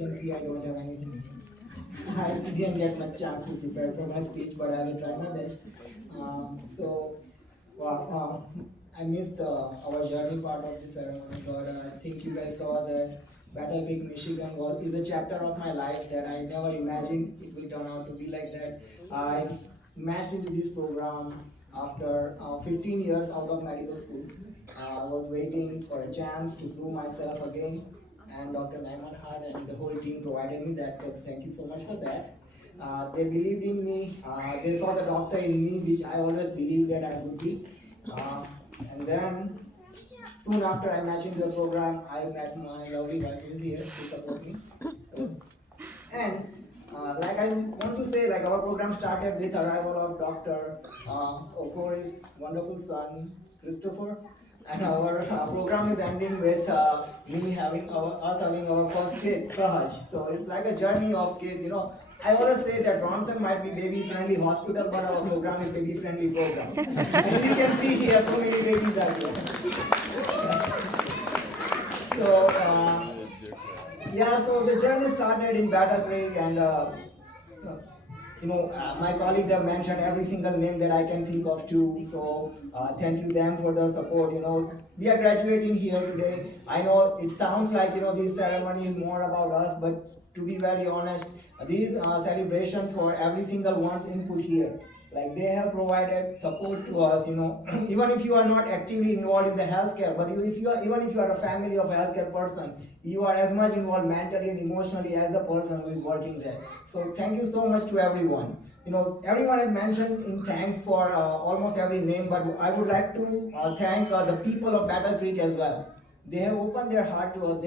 can see, I don't have anything. I didn't get much chance to prepare for my speech, but I will try my best. I missed our journey part of the ceremony, but I think you guys saw that Battle Creek, Michigan is a chapter of my life that I never imagined it will turn out to be like that. I matched into this program after 15 years out of medical school. I was waiting for a chance to prove myself again, and Dr. Naiman Hart and the whole team provided me that. So thank you so much for that. They believed in me. They saw the doctor in me, which I always believed that I would be. And then soon after I matched into the program, I met my lovely wife who is here to support me. And like I want to say, like our program started with arrival of Dr. Okori's wonderful son, Christopher. And our program is ending with us having our first kid, Sahaj. So it's like a journey of kids, I always say that Bronson might be baby-friendly hospital, but our program is baby-friendly program. As you can see here, so many babies are here. So the journey started in Battle Creek, and my colleagues have mentioned every single name that I can think of too. So thank you them for the support. We are graduating here today. I know it sounds like this ceremony is more about us, but to be very honest, these celebration for every single one's input here. Like they have provided support to us, even if you are not actively involved in the healthcare, but even if you are a family of a healthcare person, you are as much involved mentally and emotionally as the person who is working there. So thank you so much to everyone. Everyone has mentioned in thanks for almost every name, but I would like to thank the people of Battle Creek as well. They have opened their heart to us.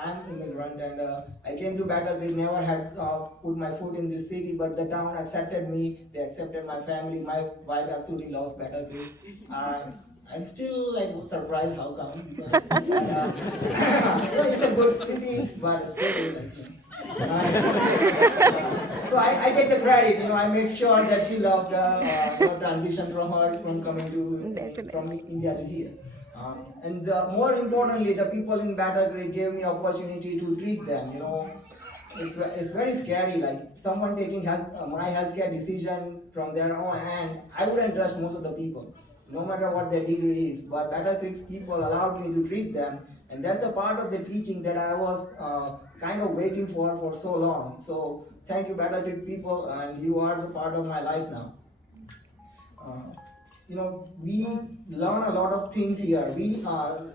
I'm immigrant, and I came to Battle Creek, never had put my foot in this city, but the town accepted me. They accepted my family. My wife absolutely loves Battle Creek. I'm still surprised how come, because it's a good city, but still so I take the credit. I made sure that she loved the transition from coming to from India to here. And more importantly, the people in Battle Creek gave me opportunity to treat them. It's very scary. Like someone taking my healthcare decision from their own hand, I wouldn't trust most of the people, no matter what their degree is. But Battle Creek's people allowed me to treat them, and that's a part of the teaching that I was kind of waiting for so long. So thank you, Battle Creek people, and you are the part of my life now. We learn a lot of things here. We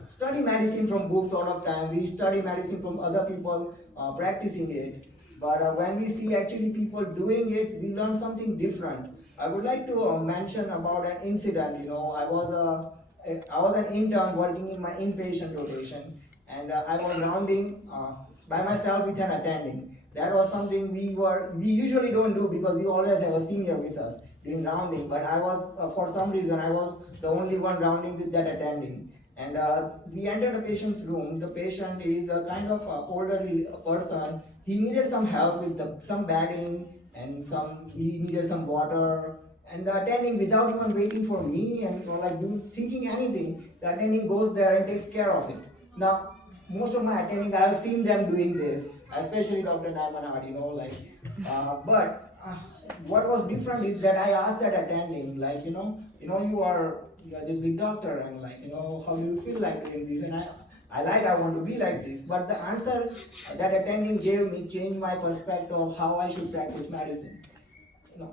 study medicine from books a lot of time. We study medicine from other people practicing it. But when we see actually people doing it, we learn something different. I would like to mention about an incident. I was an intern working in my inpatient rotation, and I was rounding by myself with an attending. That was something we usually don't do, because we always have a senior with us doing rounding. But I was, for some reason, I was the only one rounding with that attending. And we entered a patient's room. The patient is a kind of elderly person. He needed some help with some bedding, and he needed some water. And the attending, without even waiting for me and thinking anything, the attending goes there and takes care of it. Now, most of my attending, I have seen them doing this, especially Dr. Naiman Hart, but what was different is that I asked that attending, you are this big doctor, and how do you feel like doing this? And I want to be like this. But the answer that attending gave me changed my perspective of how I should practice medicine.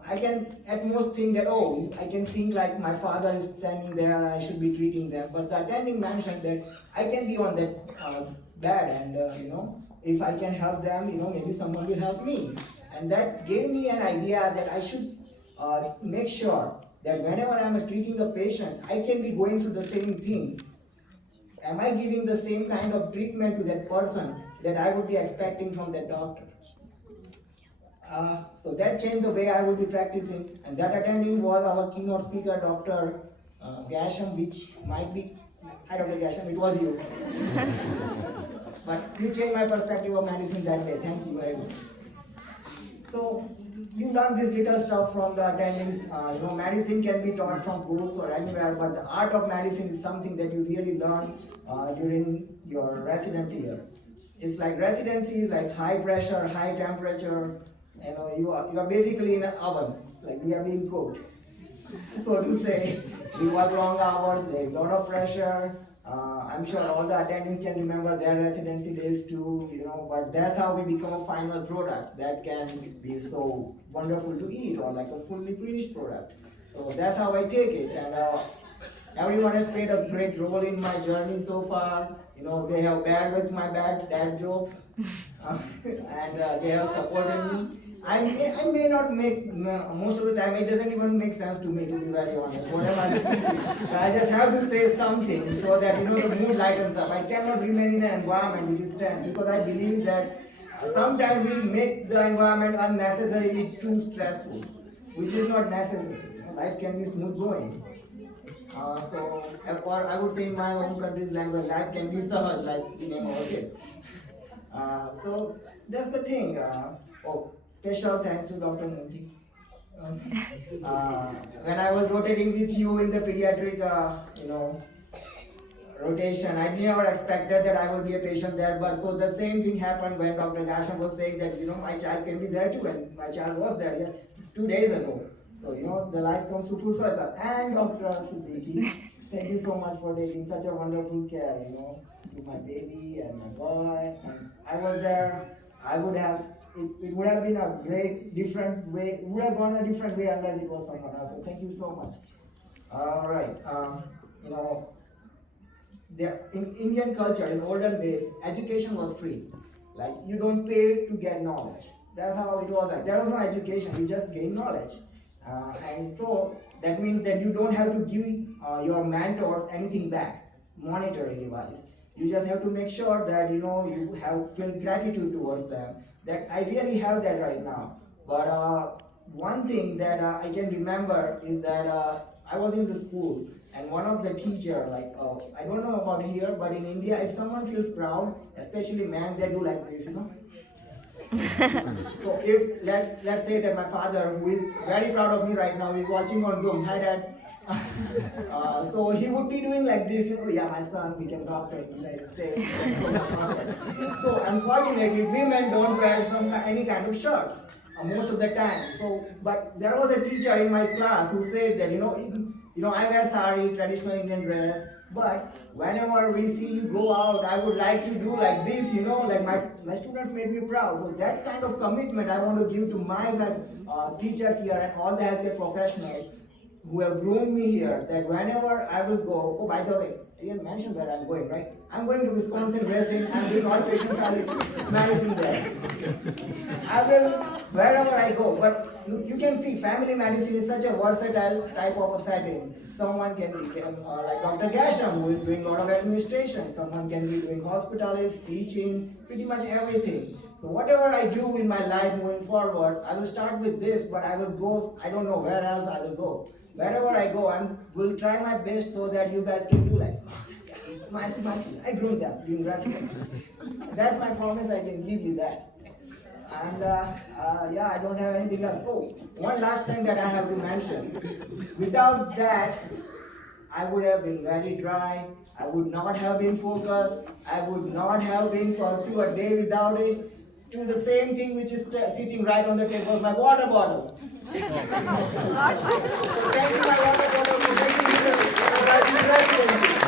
I can at most think that, I can think like my father is standing there, I should be treating them. But the attending mentioned that I can be on that bed, and if I can help them, maybe someone will help me. And that gave me an idea that I should make sure that whenever I'm treating a patient, I can be going through the same thing. Am I giving the same kind of treatment to that person that I would be expecting from that doctor? So that changed the way I would be practicing. And that attending was our keynote speaker, Dr. Gasham, which might be, hi Dr. Gasham, it was you. But you changed my perspective of medicine that day. Thank you very much. So you learn this little stuff from the attendings. Medicine can be taught from books or anywhere, but the art of medicine is something that you really learn during your residency here. it's like residency is like high pressure, high temperature. You are basically in an oven, like we are being cooked, so to say. We work long hours, there's a lot of pressure. I'm sure all the attendees can remember their residency days too, but that's how we become a final product that can be so wonderful to eat, or like a fully finished product. So that's how I take it, and everyone has played a great role in my journey so far. They have bared with my bad dad jokes, and they have supported me. I may not make, most of the time, it doesn't even make sense to me, to be very honest, whatever I'm speaking. But I just have to say something so that, the mood lightens up. I cannot remain in an environment which is tense, because I believe that sometimes we make the environment unnecessarily too stressful, which is not necessary. Life can be smooth going. Or I would say in my own country's language, life can be sahaj, like the name of a kid. So that's the thing. Special thanks to Dr. Munji. When I was rotating with you in the pediatric, rotation, I never expected that I would be a patient there. But so the same thing happened when Dr. Gasham was saying that my child can be there too, and my child was there 2 days ago. So the life comes to full circle. And Dr. Siddiqui, thank you so much for taking such a wonderful care, with my baby and my boy. And I was there. It would have been a great different way. It would have gone a different way unless it was someone else. So thank you so much. All right. In Indian culture, in olden days, education was free. Like, you don't pay to get knowledge. That's how it was. Like, there was no education. You just gain knowledge. And so that means that you don't have to give your mentors anything back, monetarily wise. You just have to make sure that you have feel gratitude towards them. That I really have that right now. But one thing that I can remember is that I was in the school, and one of the teacher, I don't know about here, but in India, if someone feels proud, especially men, they do like this, So if let's say that my father, who is very proud of me right now, is watching on Zoom. Hi, Dad. So he would be doing like this, yeah, my son became doctor in the United States, so much honor. So unfortunately, women don't wear any kind of shirts most of the time. But there was a teacher in my class who said that I wear sari, traditional Indian dress, but whenever we see you go out, I would like to do like this, like my students made me proud. So that kind of commitment I want to give to my teachers here and all the healthcare professionals who have groomed me here, that whenever I will go, oh, by the way, I didn't mention where I'm going, right? I'm going to Wisconsin Racing. I'm doing outpatient medicine there. I will, wherever I go. But look, you can see family medicine is such a versatile type of a setting. Someone can be like Dr. Gasham, who is doing a lot of administration. Someone can be doing hospitalist, teaching, pretty much everything. So whatever I do in my life moving forward, I will start with this, but I will go, I don't know where else I will go. Wherever I go, I will try my best so that you guys can do like my children. I grew them doing residency. That's my promise. I can give you that. And I don't have anything else. Oh, one last thing that I have to mention. Without that, I would have been very dry. I would not have been focused. I would not have been pursue a day without it. To the same thing which is sitting right on the table, my water bottle. Thank you, my water bottle, for making me the residency.